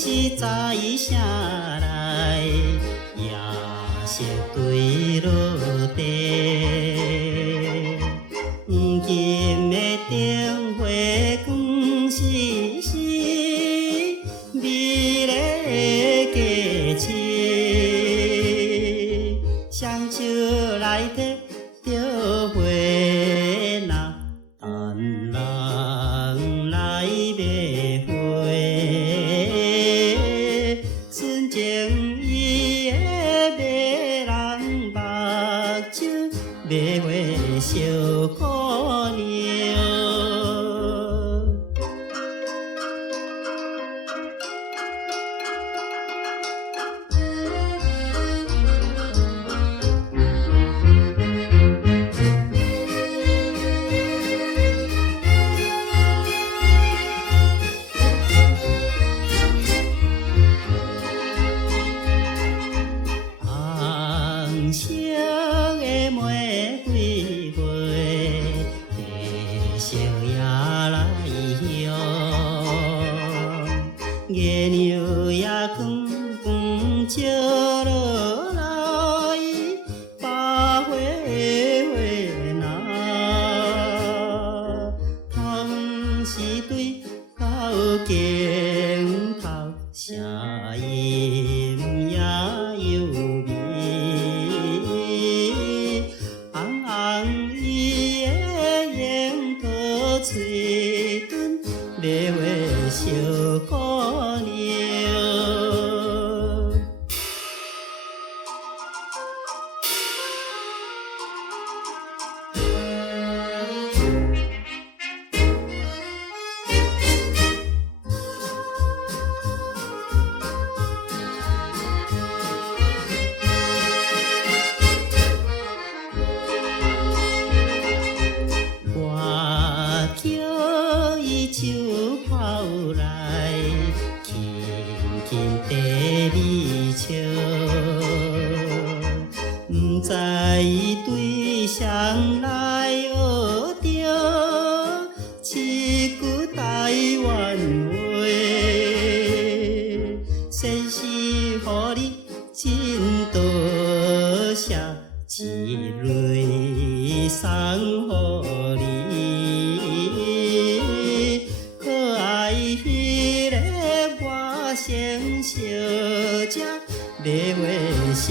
是早已醒来，夜色坠落地。今的灯火光是美丽的佳期，双手来提着花篮，等人来买花。纯情伊的迷人目睭，买花小姑娘。红色的玫瑰花，地色也来香，月亮也光光照落来，百花花篮，汤是对到镜头，声音也优美。红红伊的樱桃嘴唇，买花小姑娘。我叫伊手抛来，轻轻地美笑，不知伊对谁来学着一句台湾话，先是予你真多谢，一蕊送予你，可爱迄个外甥小姐，买花小